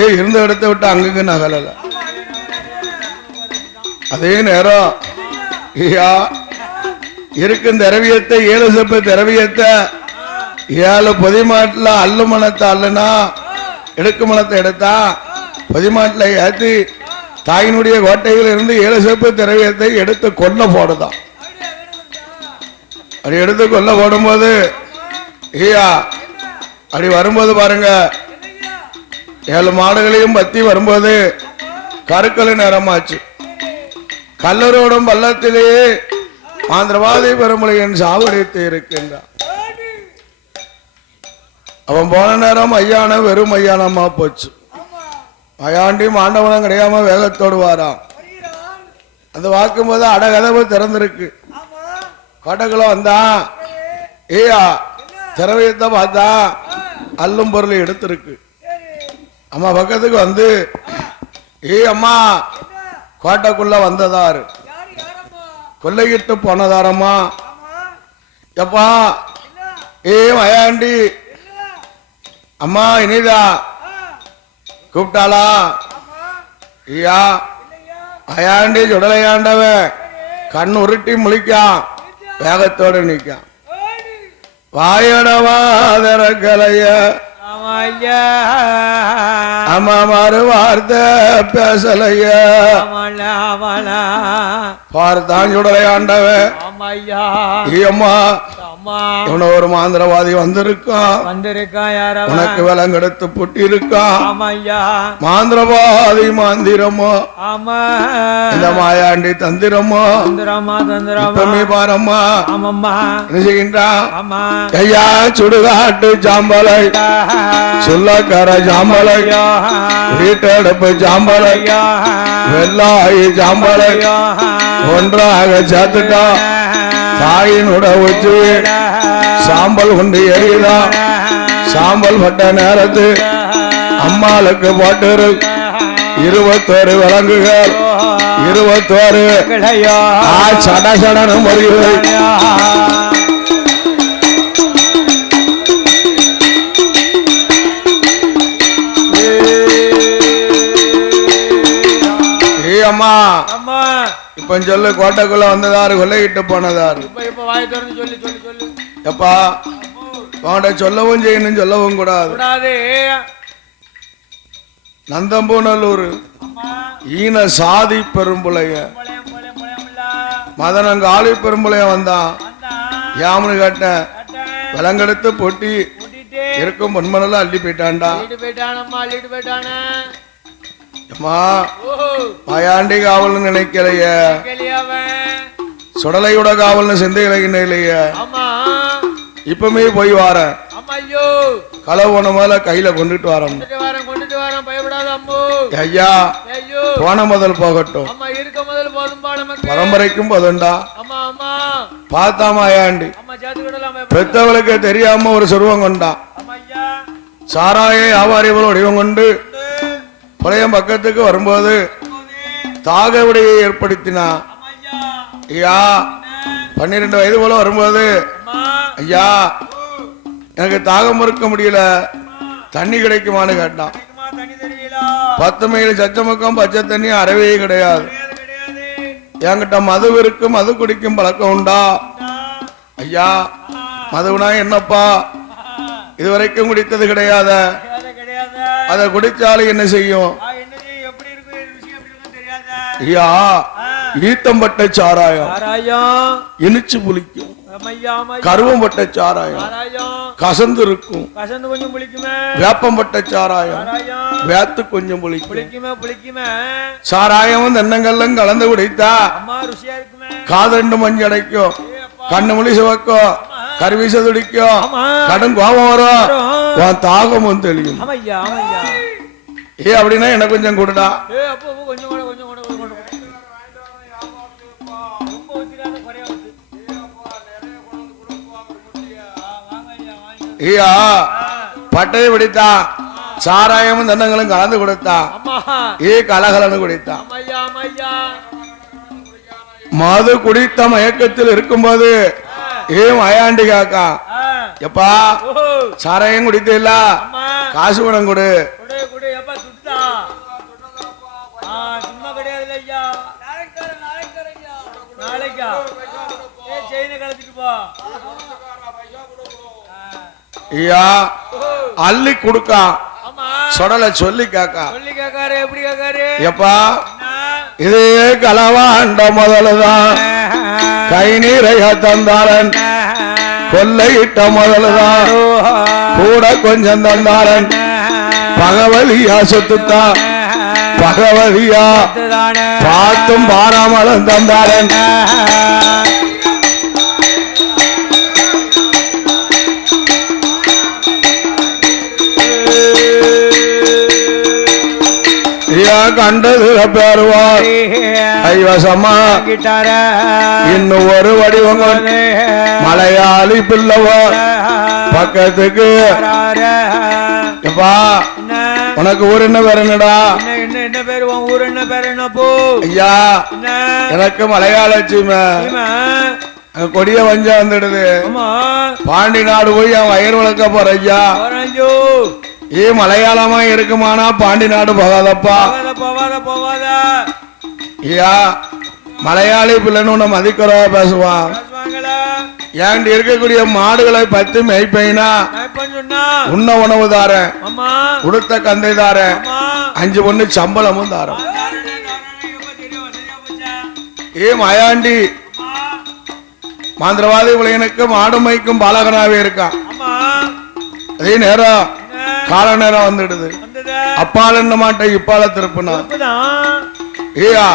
இருந்த இடத்தை விட்டு அங்கங்க நகலல. அதே நேரம் இருக்கும் திரவியத்தை 7 செப்பு திரவியத்தை 7 பொதிமாட்டில் அல்லு மனத்தை அல்லனா எடுக்கு மனத்தை எடுத்தா பொதிமாட்டில் ஏற்றி தாயினுடைய கோட்டையில் இருந்து 7 செப்பு திரவியத்தை எடுத்து கொல்ல போடுதான். அப்படி எடுத்து கொல்ல போடும்போது அப்படி வரும்போது பாருங்க 7 மாடுகளையும் பத்தி வரும்போது கருக்கலை நேரமாச்சு. கல்லரோடும் பள்ளத்திலேயே மாந்திரவாதி பெருமலையன் சாவடித்து இருக்கின்றான். அவன் போன நேரம் ஐயான வெறும் ஐயானமா போச்சு. ஐயாண்டி மாண்டவனம் கிடையாம வேகத்தோடு வாரான். அந்த வாக்கும் போது அடகதவு திறந்திருக்கு. கோட்டைக்குள்ள வந்தான். திரவியத்தை பார்த்தா அல்லும் பொருளை எடுத்திருக்கு. அம்மா பக்கத்துக்கு வந்து அம்மா கோட்டைக்குள்ள வந்ததாரு கொள்ளையிட்டு போனதாரம்மா எப்பா மயாண்டி அம்மா இனிதா கூப்பிட்டாளா? அயாண்டி சுடலையாண்டவன் கண் உருட்டி முழிக்கான். வேகத்தோடு நிற்கான். வாயடவாதரக்கலைய அம்மா மறு வார்த்தை பேசலைய பார்த்தான் சுடலையாண்டவன். அம்மா இவன ஒரு மாந்திரவாதி வந்திருக்கான். உனக்கு விலங்கெடுத்து புட்டி இருக்கான். மாந்திரவாதி மாந்திரமோ இந்த மாயாண்டி தந்திரமோ பாரம்மா என்ன செய்கின்றான்? ஐயா சுடுகாட்டு சாம்பலை சொல்லக்கர சாம்பலை வீட்டெடுப்பு சாம்பலை வெள்ளாயி சாம்பலை ஒன்றாக சேர்த்துட்டான். தாயினுட உச்சி சாம்பல் கொண்டு எரியுதான். சாம்பல் பட்ட நேரத்து அம்மாளுக்கு போட்டு 21 விலங்குகள் 21 சடசடனும் வருகிறது. அம்மா இப்ப சொல்லு கோட்டைக்குள்ள வந்ததாரு கொள்ளையிட்டு போனதாரு. எப்பா உன்கிட்ட சொல்லவும் செய்யணும் சொல்லவும் கூடாது. நந்தம்பூநல்லூர் ஈன சாதி பெரும்புளைய மதனங்க ஆளி பெரும்புளைய வந்தான். யாமனு கேட்ட விலங்கெடுத்து பொட்டி இருக்கும் பொன்மனெல்லாம் அள்ளி போயிட்டான்டா. மாயாண்டி காவல்னு நினைக்கலைய சுடலையோட காவல்னு சிந்தையிலைய இப்பமே போய் வார களவோன மேல கையில கொண்டுட்டு வரோம். ஐயா போன முதல் போகட்டும் பரம்பரைக்கும் போதுண்டா. பார்த்தா மாயாண்டி பெத்தவளுக்கு தெரியாம ஒரு சொருவம் கொண்டா. சாராய வியாபாரி வடிவம் கொண்டு புலையம் பக்கத்துக்கு வரும்போது தாக விடையை ஏற்படுத்தினா. ஐயா 12 வயது போல வரும்போது ஐயா எனக்கு தாகம் பொறுக்க முடியல தண்ணி கிடைக்குமான்னு கேட்டான். 10 மைல் சச்சமுக்கம் பச்சை தண்ணி அறவே கிடையாது. என்கிட்ட மது இருக்கு மது குடிக்கும் பழக்கம் உண்டா? ஐயா மதுனா என்னப்பா இதுவரைக்கும் குடித்தது கிடையாத. அதை குடிச்சாலும் என்ன செய்யும்? ஐயா ஈத்தம்பட்ட சாராயம் இனிச்சு புளிக்கும். கருவம்பட்ட சாராயம் கசந்து இருக்கும். வேப்பம்பட்ட சாராயம் வேத்து கொஞ்சம் புளிக்கும். சாராயம் தென்னங்கள்லாம் கலந்து குடித்தா காது 2 மஞ்சள் அடைக்கும். கண்ணு மொழி சிவக்கும். கருவிச துடிக்கும். கடும் கோபம் வரும். தாகமும் தெளியும். அப்படின்னா எனக்கு கொஞ்சம் கொடுடா. பட்டையை பிடித்தான். சாராயமும் தன்னங்களும் கலந்து கொடுத்தான். கலகலன்னு குடித்தான். மது குடித்த மயக்கத்தில் இருக்கும்போது மயாண்டி காக்கா எப்பா சாராயம் குடித்த இல்ல காசு பணம் கொடு. ஐயா அள்ளி கொடுக்கா சொடல சொல்லி கேக்கா எப்படி கேக்காரு எப்பா இது களவாண்ட முதலுதான் கை நீரைய தந்தாரன் கொல்லையிட்ட முதலுதான் கூட கொஞ்சம் தந்தாரன் பகவதியா சொத்துத்தான் பகவதியா பார்த்தும் பாராமலும் தந்தாரன் கண்டது பேருவார் கைவசமா இன்னும் ஒரு வடிவங்க மலையாளி பிள்ளவர் பக்கத்துக்கு எப்பா உனக்கு ஊர் என்ன பேர் என்னடா என்ன பேரு ஊர் என்ன பேர் என்ன போ ஐயா எனக்கு மலையாளச்சிமே கொடிய வஞ்சா வந்துடுது பாண்டி நாடு போய் அவன் வயிறு வளர்க்க போற ஐயா ஏ மலையாளமா இருக்குமானா பாண்டி நாடு போகாதப்பா ஐயா மலையாளி பிள்ளைன்னு உன்னை மதிக்கிறோ பேசுவான் ஏன்டி இருக்கக்கூடிய மாடுகளை பத்து மெய்ப்பைனா உண்ண உணவு தாரேன் உடுத்த கந்தை தாரேன் 5 பொண்ணு சம்பளமும் தாரேன் ஏ மயாண்டி மாந்திரவாதி விளையனுக்கு மாடு மைக்கும் பாலகனாவே இருக்கான் அதே நேரம் கால நேரம் வந்துடுது அப்பால என்ன மாட்டேன் இப்பால திருப்பினா ஏயா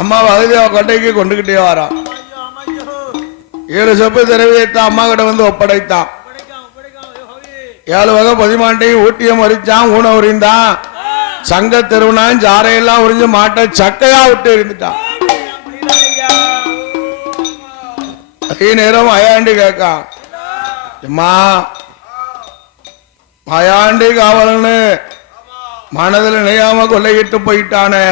அம்மா வகுதியா கொட்டைக்கு கொண்டுகிட்டே வரா 7 செப்பு திரவியத்தான் அம்மா கிட்ட வந்து ஒப்படைத்தான் 7 வகை பதிமாட்டையும் ஊட்டிய மறிச்சான் ஊன உரிந்தான் சங்க தெருவுனான் ஜாரையெல்லாம் உறிஞ்சு மாட்டை சக்கையா விட்டு இருந்துட்டான் அதே நேரம் அயாண்டி கேட்கா அம்மா மயாண்டி காவலன்னு மனதில் நினையாம கொள்ளையிட்டு போயிட்டானே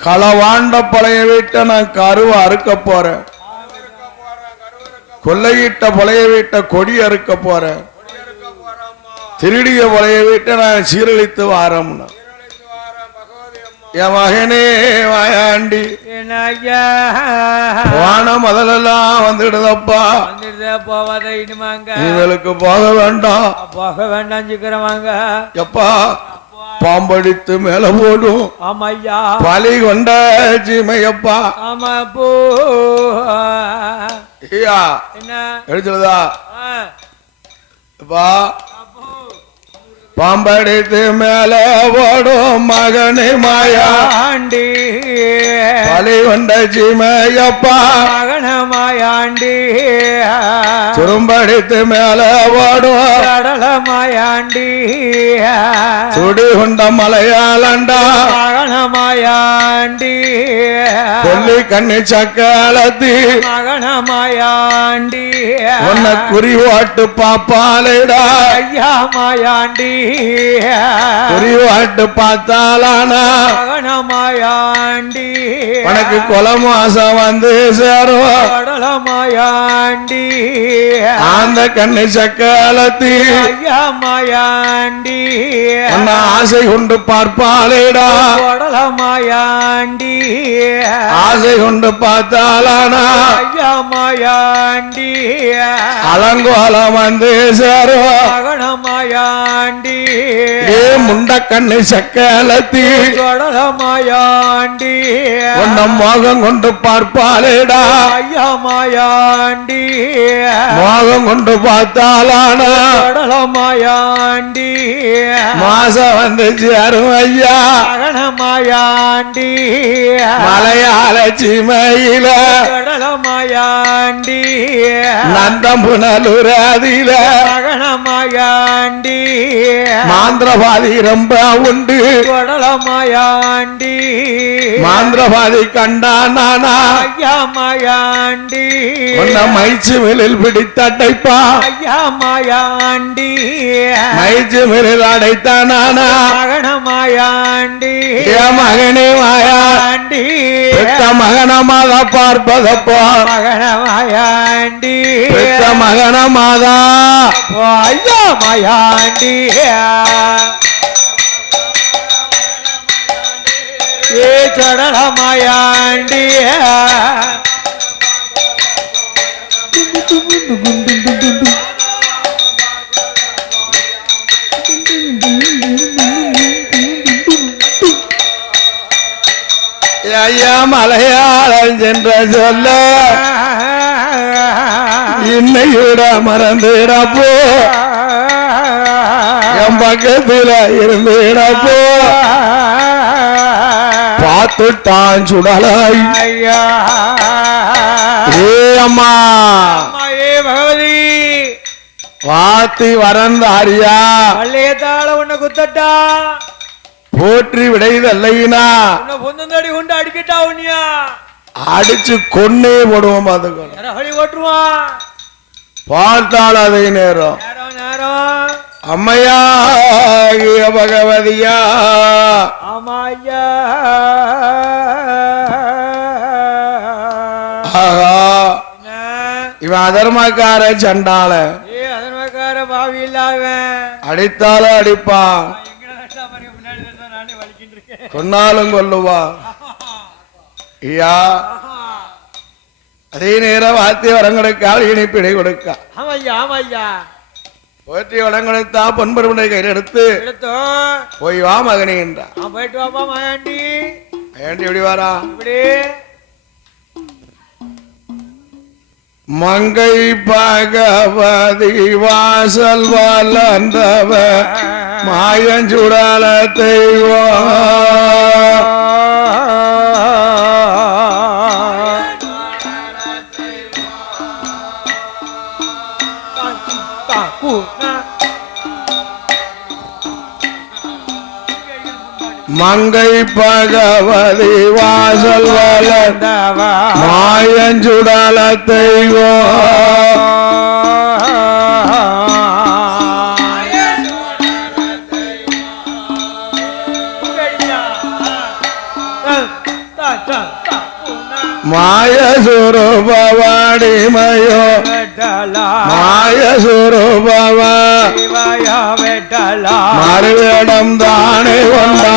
களவாண்ட பழைய வீட்டை நான் கருவ அறுக்க போறேன் கொள்ளையிட்ட பழைய வீட்டை கொடி அறுக்க போறேன் திருடிய பழைய வீட்டை நான் சீரழித்து வாரம்னா என் மகனே மயாண்டி வான முதலெல்லாம் வந்துடுதப்பா இவளுக்கு போக வேண்டாம் சீக்கிரமாங்க எப்பா பாம்படித்து மேல போடும் ஆமையா பலி கொண்ட ஜீமையப்பா ஆமா போ ஐயா என்ன எடுத்துதா அப்பா பாம்படித்து மேல ஓடும் மகனே மாயாண்டி பலி கொண்ட ஜீமையப்பா மகன மாயாண்டி துரும்படித்து மேல ஓடும் கடல மாயாண்டி சுடி கொண்ட மலையாளண்டா மகன மாயாண்டி கொல்லி கண்ணி சக்காலத்தி மகன மாயாண்டி உன்னை குறி ஓட்டு பாப்பாலேடா ஐயா மாயாண்டி குறி ஓட்டு பார்த்தாலானா மகன மாயாண்டி உனக்கு கொலை மாசம் வந்து சேரும் கடல மாயாண்டி அந்த கண்ணி சக்காலத்தி ஐயா மாயாண்டி உன்னை ஆசை கொண்டு பார்ப்பாலேடா கடல மாயாண்டி ஆசை கொண்டு பார்த்தாலானா ஐயா மாயாண்டி அலங்கோலம் வந்து சேரும் மகன மாயாண்டி ஏ முண்ட கண்ணு சக்காலத்தி கடல மாயாண்டி உன்னை மோகம் கொண்டு பார்ப்பாலேடா ஐயா மாயாண்டி மோகம் கொண்டு பார்த்தாலானா கடல மாயாண்டி மாசம் வந்து சேரும் ஐயா மகன மாயாண்டி மலையாள சீமையில கடல மாயாண்டி நந்தம்புனலுராதியில மகன மாயாண்டி மாந்திரவாதி ரொம்ப உண்டு கடல மாயாண்டி மாந்திரவாதி கண்டானா ஐயா மாயாண்டி உன்னை மைச்சு மிலில் பிடித்தடைப்பா ஐயா மாயாண்டி மைச்சு மிலில் அடைத்தானானா மகன மாயாண்டி என் மகனே மாயா ஆண்டி பெத்த மகனமாதா பார்ப்பதப்போ மகன மாயாண்டி பெத்த மகனமாதா ஐயா மாயாண்டி ஏ கடல மாயாண்டி ஐயா மலையாளம் சென்ற சொல்ல இன்னையோட மறந்துடப்போ என் பக்கத்துல இருந்துடப்போ பார்த்துட்டான் சுடலாய் ஐயா ஏ அம்மா ஏ பகவதி வாத்தி வரந்தாரியா பள்ளியத்தால உன்னை குத்தட்டா போற்றி விடைதல்லைனா உன்னை பொந்தந்தடி கொண்டு அடிக்கட்டா உன்னியா அடிச்சு கொன்னே போடுவோம் பாத்துக்கணும் வழி ஓட்டுருவான் பார்த்தால் அதே நேரம் நேரம் நேரம் அம்மையா பகவதியா ஆமா ஐயா ஆஹா இவன் அதர்மக்கார சண்டால ஏ அதர்மக்கார பாவி இல்லாதவன் அடித்தாலும் அடிப்பான் கொன்னாலும் கொல்லுவா ஐயா அதே நேரம் வாத்தி வரம் கொடுக்கால் இனிப்பிடை கொடுக்கா ஆமையா ஆமையா போற்றி வடம் கொடுத்தா பொன்பருமனை கையில் எடுத்து எடுத்தோ போய் வா மகனே என்றா போயிட்டு வாப்பா மாயாண்டி ஏண்டி எப்படி வாரா இப்படி மங்கை பகவதி வாசல் வளர்ந்தவ மாயஞ்சுடல தெய்வம் மங்கை பகவதி வாசல் வளர்ந்தவ மாயஞ்சுடல தெய்வம் மாய சுரூபவாடிமயோ மாய சுரூபவ மறுவிடம் தானே கொண்டா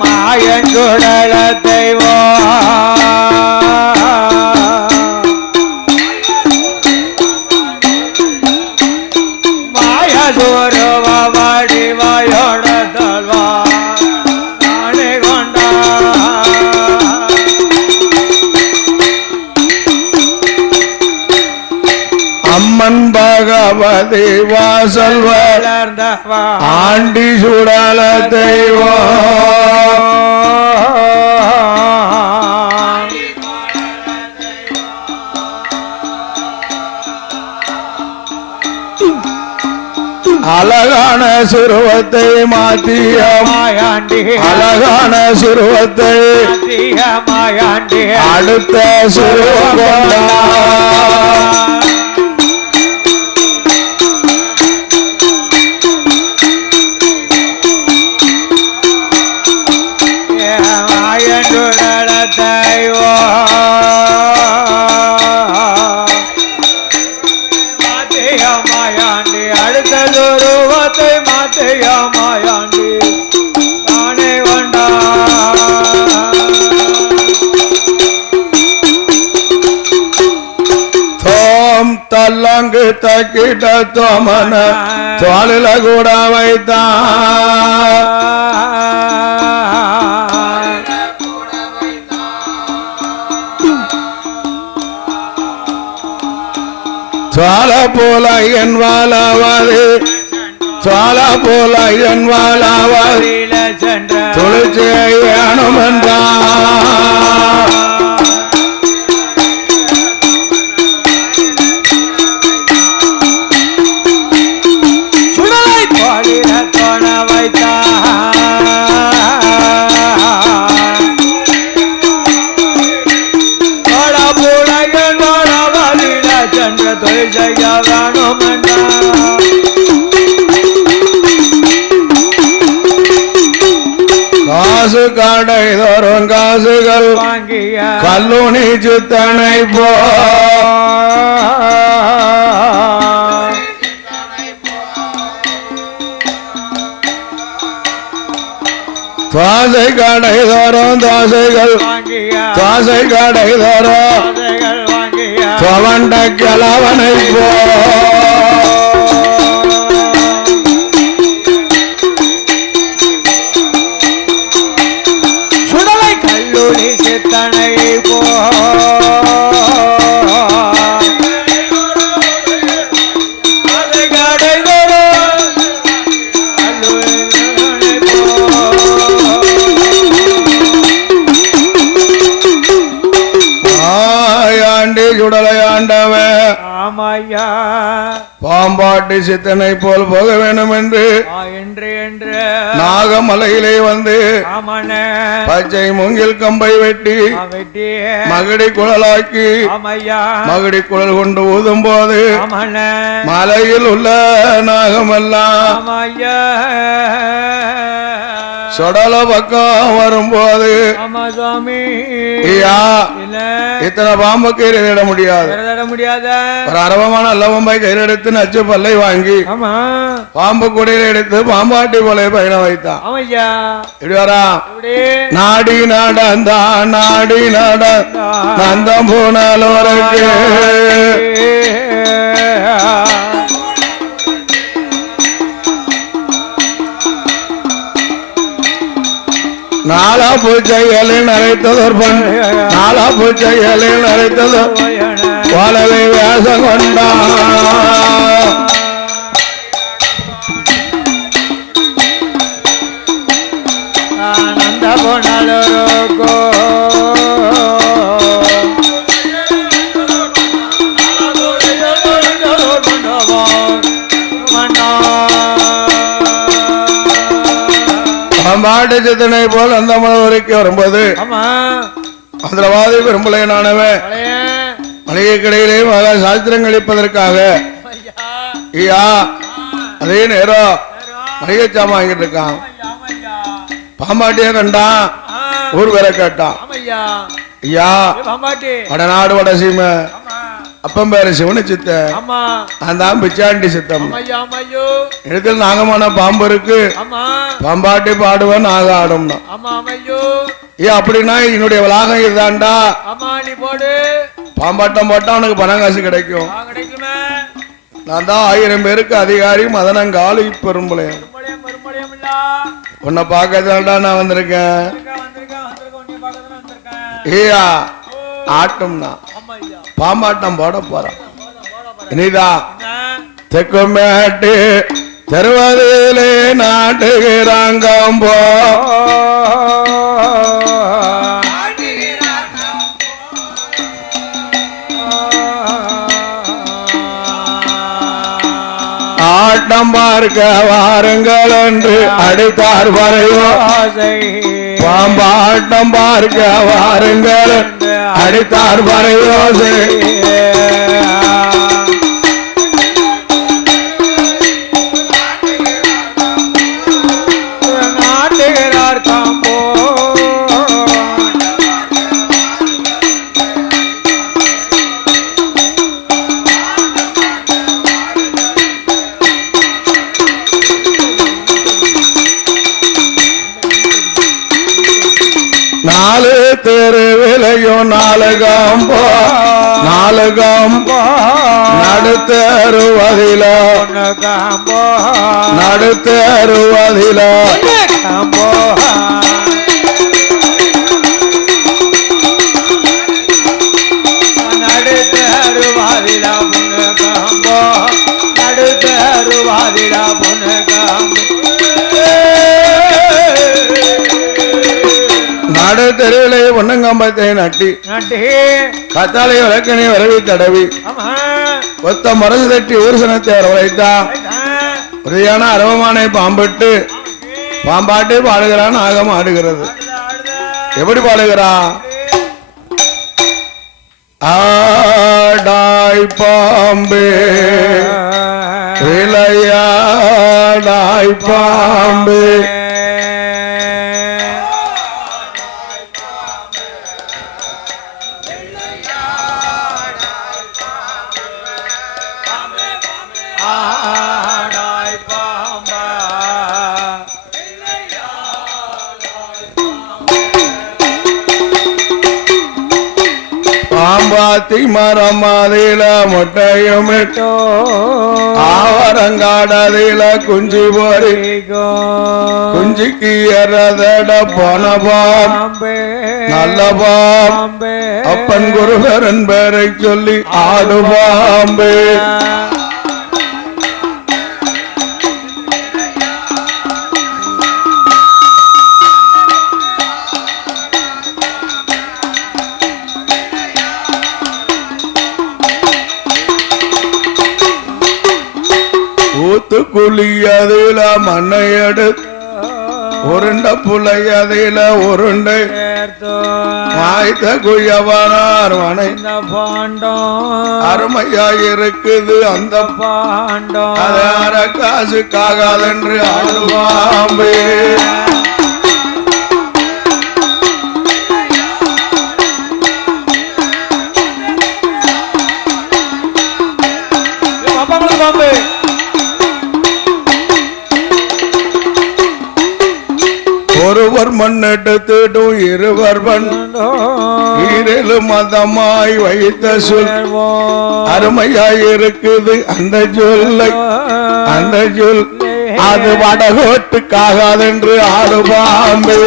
மாயங்குடல தெய்வம் அம்மன் பகவதி வாசல் வளர்ந்தவ ஆண்டி சுடல தெய்வம் அழகான சுருவத்தை மாத்திய மாயாண்டி அழகான சுருவத்தை மாயாண்டி அடுத்த சுருவம் தல்லங்கு தக்கிட்ட தோமன தோளில கூட வைத்தான் சால போல என் வாழாவது சால போல என் வாழாவது தொழிற்சியை வேணும் என்றான் காசு கடை தோறும் காசுகள் வாங்கிய கல்லூனி சுத்தனை போ தாசை கடை தோறும் தாசைகள் வாங்கிய தாசை கடை தோறும் பவண்ட கிழவனை போ சுடலை கல்லூரி சித்தனை போ ஆமாய்யா பாம்பாட்டி சித்தனை போல் போக வேண்டும் என்று நாகமலையிலே வந்து பச்சை மூங்கில் கம்பை வெட்டி மகடி குழலாக்கி மகடி குழல் கொண்டு ஊதும் போது மலையில் உள்ள நாகமெல்லாம் சொடல பக்கம் வரும்போது இத்தனை பாம்பு கையிட முடியாது ஒரு அரவமான அல்லவம்பாய் கையில் எடுத்து நச்சு பல்லை வாங்கி பாம்பு குடியில எடுத்து பாம்பாட்டி போல பயணம் வைத்தான் இப்படி வரா நாடி நடந்தா நாடி நட நந்தம் போனாலோருக்கு நாலா பூச்சைகளில் நரைத்ததோர் பண் நாலா பூச்சைகளில் நரைத்ததோர் போலவே வேஷம் கொண்டான் ஆனந்த போனாலோருக்கோ பாம்பாட்டி சித்தனை போல் அந்த மனவரைக்கு வரும்போது மந்திரவாதி பெரும்பளையனானவன் மளிகை கடையிலே மகா சாஸ்திரம் கழிப்பதற்காக ஐயா அதே நேரம் மளிகை சாமான் வாங்கிட்டு இருக்கான். பாம்பாட்டிய கண்டான், ஊர் வேற கேட்டான். ஐயா வடநாடு வட சீமை அப்பம் பேரு சிவனு சித்த நான் தான் பிச்சாண்டி சித்தம். இடத்தில் நாகமான பாம்பு இருக்கு, பாம்பாட்டி பாடுவேன் நாக ஆடும்னா. ஏன் அப்படின்னா என்னுடைய வளாகம் இதுதான்டா, பாம்பாட்டம் போட்டா உனக்கு பணம் காசு கிடைக்கும். நான் தான் 1000 பேருக்கு அதிகாரி மதனங்காலு பெரும்பளையம். உன்னை பார்க்கறதாண்டா நான் வந்திருக்கேன். ஏயா ஆட்டம்னா பாம்பாட்டம் போட போறான். இனிதான் தெக்குமேட்டு தெருவதிலே நாட்டுகிறாங்கம்போ ஆட்டம் பார்க்க வாருங்கள் என்று அடித்தார் வரைவோ. பாம்பாட்டம் பார்க்க வாருங்கள் அடித்தார் வரையோசை. நாட்டுகிறார் காம்போ நாலு தெருவிலையும் நாலுகம்போ நாலுகம்போ நடுத்தருவதில நடுத்தருவதில தெருவிலே பொன்னங்கம்பத்தை நட்டி கத்தாலை விளக்கணி வரவி தடவி ஒத்த மரசு தட்டி ஊர் சனத்தை வரவழைத்தான். உறுதியான அரவமானை பாம்பிட்டு பாம்பாட்டி பாடுகிறான், ஆகம் ஆடுகிறது. எப்படி பாடுகிறான்? ஆடாய் பாம்பே விளையாடாய் பாம்பே பாத்தி மரம் அதில முட்டையும் இட்டு ஆவரங்காடதில குஞ்சு போரி குஞ்சுக்கு ஏறதட போனபாம் நல்லபாம் அப்பன் குருகரன் பேரை சொல்லி ஆடுபாம்பே ஊத்து குளியதில மண்ணை எடுத்து உருண்ட புள்ளையதில உருண்டை வாய்த்த குயவனார் வனைந்த பாண்டம் அருமையா இருக்குது அந்த பாண்டம் அத காசுக்காகாதென்று ஆடுவாம்பே ஒருவர் மண்ணெடுத்துடும் இருவர் ஈரேழு மதமாய் வைத்த சொல் அருமையாய் இருக்குது அந்த சொல்லை அந்த சொல் அது வடகோட்டுக்காகாதென்று ஆடுபாம்பு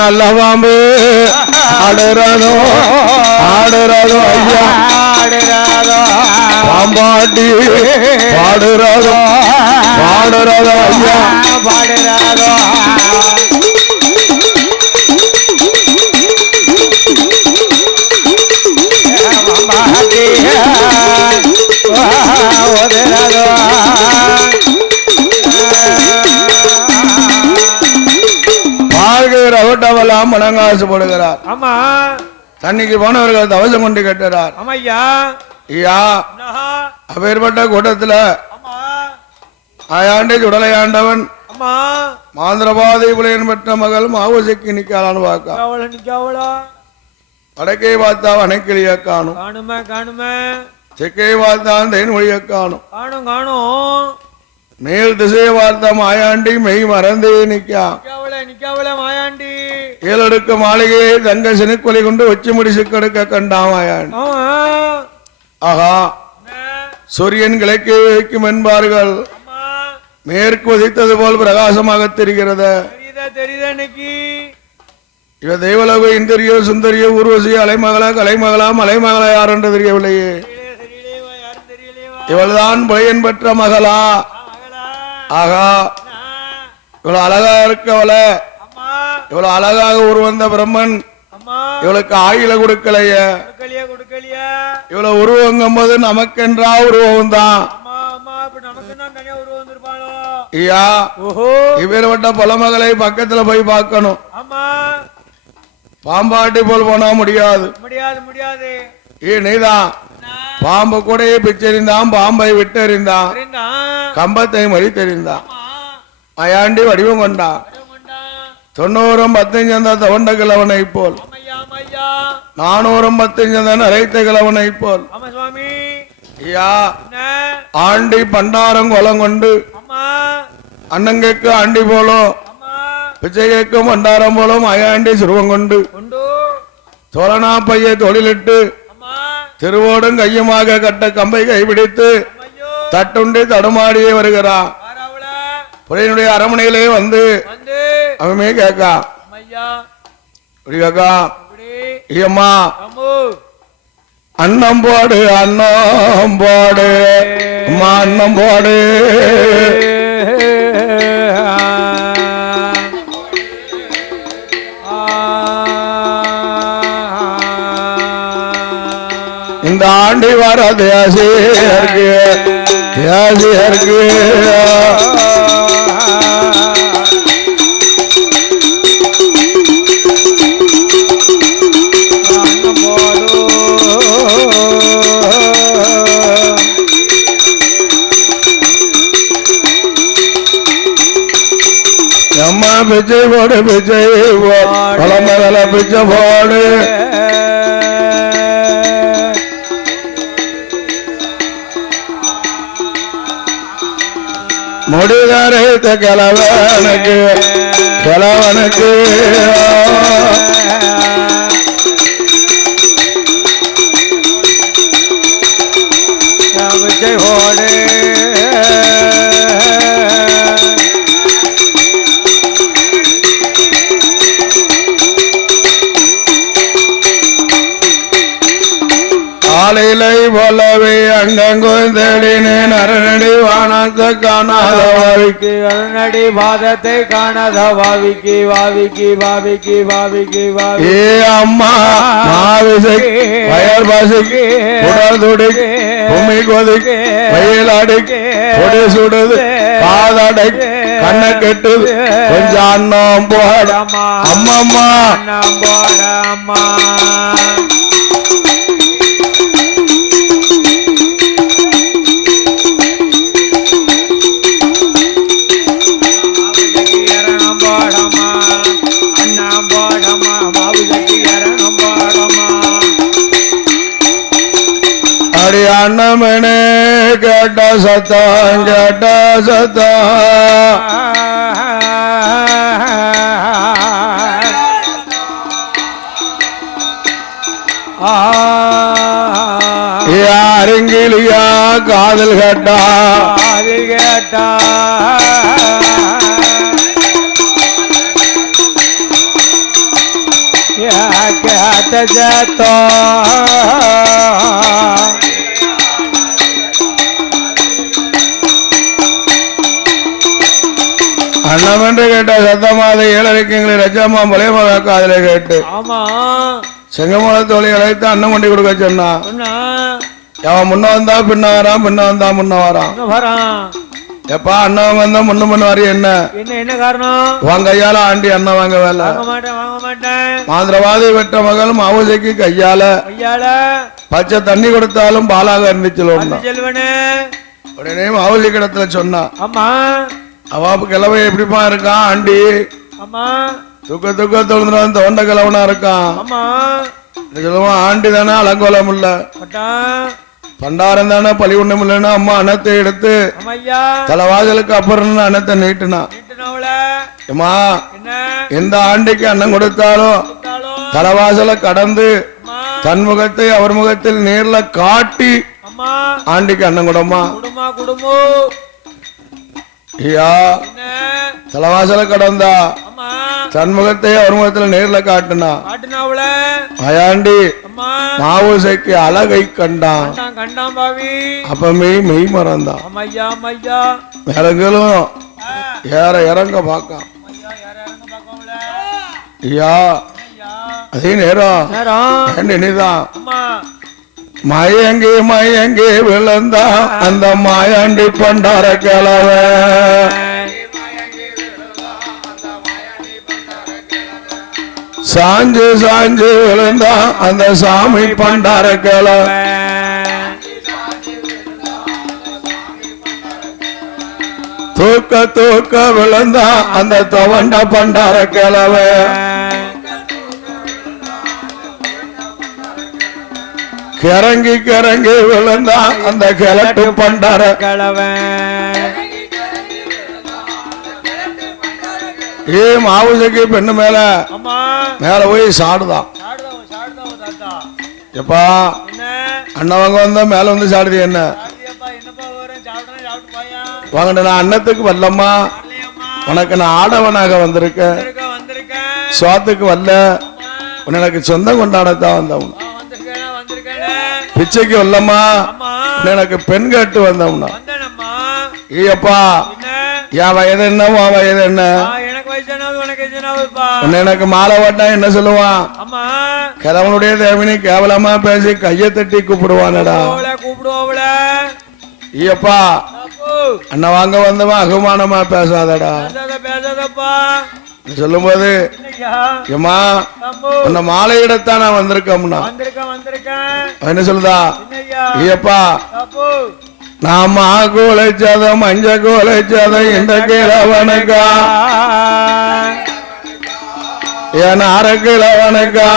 நல்ல பாம்பு ஆடுறதோ ஆடுறதோ ஐயா பாம்பாட்டி பாடுறதோ பாடுறதோ ஐயா பாடுறதோ ரவட்டவெல்லாம் மனங்காசுப்படுகிறார். ஆமா தண்ணிக்கு போனவர்கள் தவசம் கொண்டு கேட்டார். ஐயா அப்பேற்பட்ட கூட்டத்துல ஆயாண்டை சுடலை ஆண்டவன் மாந்திரபாதை புலையன் பெற்ற மகள் மாவுசைக்கு நிக்காளான்னு பார்க்க வடக்கை பார்த்தா வனைக்கிளிய காணும் தெற்கை பார்த்தா தேன் மொழிய காணும் மேல் திசையை பார்த்த மாயாண்டி மெய் மறந்தே நிக்கா மாயாண்டி ஏழடுக்க மாளிகையை தங்க சினுக்கொலை கொண்டு வச்சு முடிச்சு கடுக்க கண்டா மாயாண்டி ஆகா சூரியன் கிழக்கே வைக்கும் என்பார்கள் மேற்கு உதித்தது போல் பிரகாசமாக தெரிகிறது இவ தெய்வலோக இந்திரியோ சுந்தரியோ ஊர்வசி அலைமகளா கலைமகளா மலைமகளா யார் என்று தெரியவில்லையே இவள்தான் புலையன் பெற்ற மகளா ஆகா இவ்வளவு அழகா இருக்கவள இவ்வளவு அழகாக உருவந்த பிரம்மன் இவளுக்கு ஆயில கொடுக்கலைய இவ்வளவு உருவங்கும் போது நமக்கென்றா உருவம் தான் இவர்பட்ட பலமகளை பக்கத்துல போய் பார்க்கணும் பாம்பாட்டி போல் போனா முடியாது நீதான் பாம்பு கூட பிச்செறிந்தான் பாம்பை விட்டெறிந்தான் கம்பத்தை மறித்தெறிந்தான் மயாண்டி வடிவம் கொண்டான் 90 15 தவண்ட கிழவனை போல் 400 15 அரைத்த கிழவனை போல் ஆண்டி பண்டாரம் குளம் கொண்டு அண்ணங்கைக்கு ஆண்டி போலும் பிச்சைக்கும் பண்டாரம் போலும் மயாண்டி சுருவம் கொண்டு சோழனா பைய தொழிலிட்டு திருவோடும் கையுமாக கட்ட கம்பை கைப்பிடித்து தட்டுண்டி தடுமாடியே வருகிறான் புலையனுடைய அரமனையிலே வந்து அவமே கேக்கா கேக்கா ஐயம்மா அன்னம் போடு அன்னம் போடு அம்மா அன்னம் போடு இந்த ஆண்டி வர தேசியருக்கு அம்மா பிச்சை போடு பிச்சை பழமகள பிச்சை போடு முடிதரைத்த கிழவனுக்கு கிழவனுக்கு விஜய் ஓடு ஆலையிலை போலவே அங்கங்கும் தேடினேன் அரணடி வானத்தை காணாத வாவிக்கு அருணடி பாதத்தை காணாத வாவிக்கு வாவிக்கு வாவிக்கு வாவிக்கு வாவி ஏ அம்மா மாவிசை வயல் பாசிக்கு உடல் துடிக்கு பூமி கொதிக்கு வயலாடிக்கு கொடி சுடுது காதடை கண்ணை கெட்டுது கொஞ்சம் அண்ணம் போட அம்மம்மா அண்ணம் போட அம்மா அடி அண்ணமனே கேட்ட சத்தம் கேட்ட சத்தம் யாருங்கிலியா காதல் கேட்டா காதல் கேட்டா கேட்ட சத்தம் அண்ணமென்று கேட்ட சத்தமாத ஏழரைக்குங்களை ரஜம்மா முலையமா காதலை கேட்டு ஆமா செங்கமல தோழி அழைத்து அண்ணன் கொண்டு கொடுக்க சொன்னா அவன் முன்ன வந்தா பின்ன வரான் பின்ன வந்தா முன்ன வரான் எப்பா அண்ணன் வந்தா முன்ன பண்ணுவாரு என்ன என்ன காரணம் உன் கையால ஆண்டி அண்ணன் வாங்க வேலை வாங்க மாட்டேன் மாந்திரவாதி வெட்ட மகள் மாவுசைக்கு கையால பச்சை தண்ணி கொடுத்தாலும் பாலாக இருந்துச்சு உடனே மாவுசி கிடத்துல சொன்னா ஆமா அவாப்பு கிழவை எப்படிப்பா இருக்கான் ஆண்டி ஆமா துக்க தொழுந்துறான் தோண்ட கிழவனா இருக்கான் ஆமா சொல்லுவான் ஆண்டி தானே அலங்கோலம் இல்ல பண்டாரம் தானே பழி ஒண்ணும் இல்லைன்னா அம்மா அன்னத்தை எடுத்து தலைவாசலுக்கு அப்புறம் அன்னத்தை நீட்டுனா ஏமா எந்த ஆண்டிக்கு அன்னம் கொடுத்தாலும் தலைவாசல கடந்து தன் முகத்தை அவர் முகத்தில் நேர்ல காட்டி ஆண்டிக்கு அன்னம் கொடுமா ஐயா தலைவாசல கடந்தா சண்முகத்தை அவர் முகத்துல நேர்ல காட்டுனா அயாண்டி மாவுசைக்கு அழகை கண்டான் அப்ப மெய் மறந்தான் மேலங்களும் ஏற இறங்க பார்க்க ஐயா அதே நேரம் இனிதான் மயங்கி விழுந்தா அந்த மாயாண்டி பண்டார கிழவ சாஞ்சு விழுந்தா அந்த சாமி பண்டார கிழவ தூக்க விழுந்தா அந்த துவண்ட பண்டார கிழவ கிறங்கி விழுந்தா அந்த கிழட்டு பண்டார ஏ மாவுசைக்கு பெண்ணு மேல போய் சாடுதான் எப்பா அண்ணவங்க வந்தா மேல வந்து சாடுது என்ன வாங்கடா நான் அன்னத்துக்கு வரலம்மா உனக்கு நான் ஆடவனாக வந்திருக்கேன் சுவாத்துக்கு வரல உனக்கு சொந்தம் கொண்டாடத்தான் வந்தவன் பிச்சைக்கு வரலம்மா எனக்கு பெண் கேட்டு வந்தோம்னா ஐயப்பா என் வயது என்ன உன் வயது என்ன எனக்கு மாலை ஓட்டா என்ன சொல்லுவான் கிழவனுடைய தேவனி கேவலமா பேசி கையை தட்டி கூப்பிடுவானடா ஐயப்பா அண்ணன் வாங்க வந்தவன் அகமானமா பேசாதடா சொல்லும் போது ஏமா உன்ன மாலையிடத்தான் நான் வந்திருக்கோம்னா என்ன சொல்லுதா ஐயப்பா நாம கோலைச்சாதம் மஞ்ச கோலைச்சாதம் இந்த கிழவனுக்கா என் அரை கிழவனுக்கா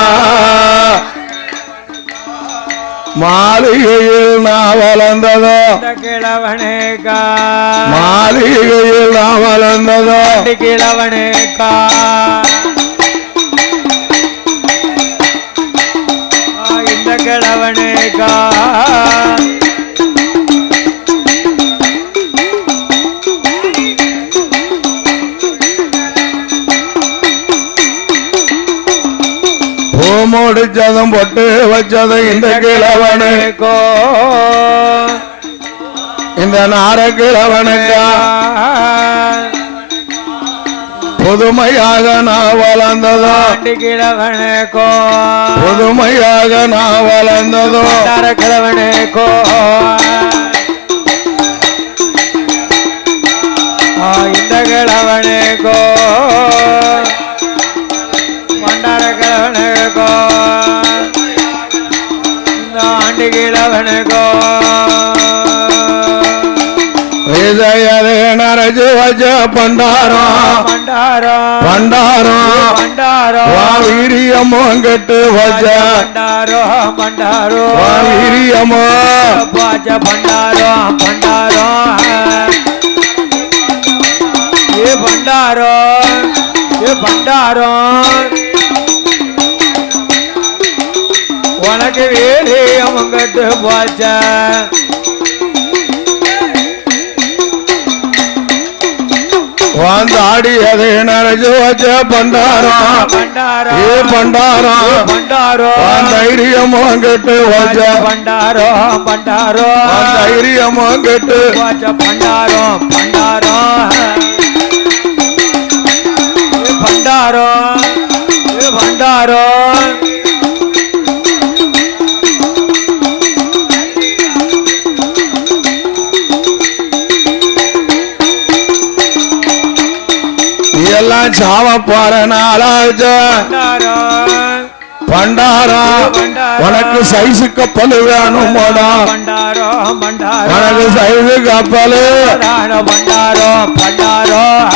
மாளிகையில் நான் வளர்ந்ததோ இந்த கிழவனேக்கா மாளிகையில் நான் வளர்ந்ததோ இந்த கிழவனேக்கா இந்த கிழவனேக்கா முடிச்சதும் பொட்டு வச்சதும் இந்த கிழவனுக்கோ இந்த நார கிழவனுக்கா புதுமையாக நான் வளர்ந்ததோ கிழவனுக்கோ புதுமையாக நான் வளர்ந்ததோ கிழவனுக்கோ இந்த கிழவனுக்கோ பண்டார கிழவனுக்கோ இந்த ஆண்டு கிழவனுக்கோ நரஜு வச்ச பண்டாரம் பண்டாரம் பண்டாரம் பண்டாரம் வீரியமோ கெட்டு வச்ச பண்டாரம் பண்டாரம் வீரியமோ பாச்ச பண்டாரம் பண்டாரம் ஏ பண்டாரம் ஏ பண்டாரம் உனக்கு வீரியம் கெட்டு போச்ச வாந்தாடியது நரஜு வச்ச பண்டாரம் பண்டாரம் ஏ பண்டாரம் பண்டாரம் தைரியமோ கெட்டு வச்ச பண்டாரம் பண்டாரம் தைரியமோ கெட்டு வச்ச பண்டாரம் பண்டாரம் பண்டாரம் பண்டாரம் எல்லாம் சாவ போற நாளாச்ச பண்டாரம் உனக்கு சைஸு கப்பல் வேணும் போடா பண்டாரம் பண்டாரம் உனக்கு சைஸு கப்பல் பண்டாரம் பண்டாரம்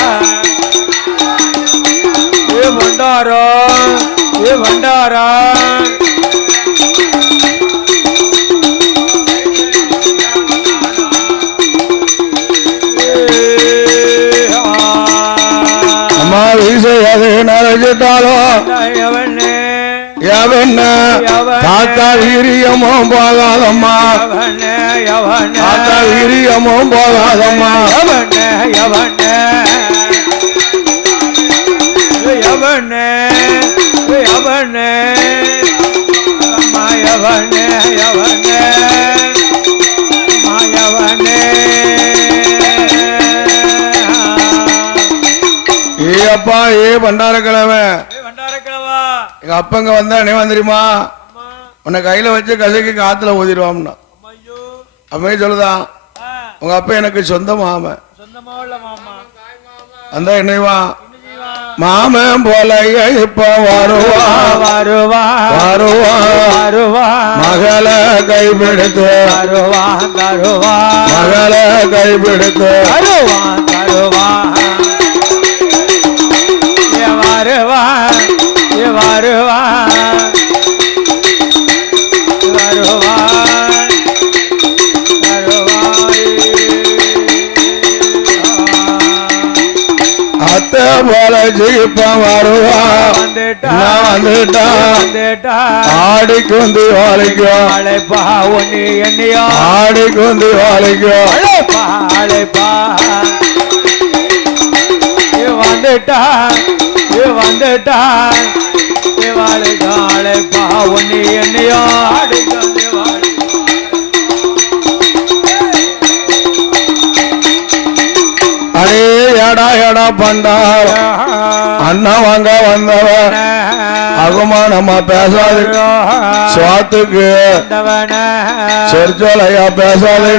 ஏ பண்டாரம் ஏ பண்டாரம் அம்மா வீசையது நரைச்சிட்டாலும் எவன தாத்தா வீரியமோ போகாதம்மா தாத்தா வீரியமோ போகாதம்மா ஏப்பா ஏ பண்டாரக்கிழமை எங்க அப்பங்க வந்தா என்ன வந்துருமா உன்னை கையில வச்சு கசைக்கு காத்துல ஊதிடுவாம்னா அம்மே சொல்லுதான் உங்க அப்பா எனக்கு சொந்த மாமன் அந்த என்னைவா மாமன் போல இப்ப வருவா வருவா வருவா வருவா மகளை கைப்பிடித்து வருவா வருவா மகளை கைப்பிடித்து வருவா வருவா வருவா வருவா வருவா அத்தை போல ஜீப்ப வருவா வந்துட்டா ஆடி குந்தி வாழைக்கும் அழைப்பா ஒன்னு என்னையோ ஆடி குந்தி வாழைக்கும் அழைப்பா அழைப்பா வந்துட்டா வந்துட்டா வாழைக்கா அழைப்பா ஒன்னு என்னையோ ஆடிக்கோ அடே எடா எடா பண்டார் அண்ணா வாங்க வந்தவன் அகுமானமா பேசாது சுவாத்துக்கு சொற்சொலையா பேசாது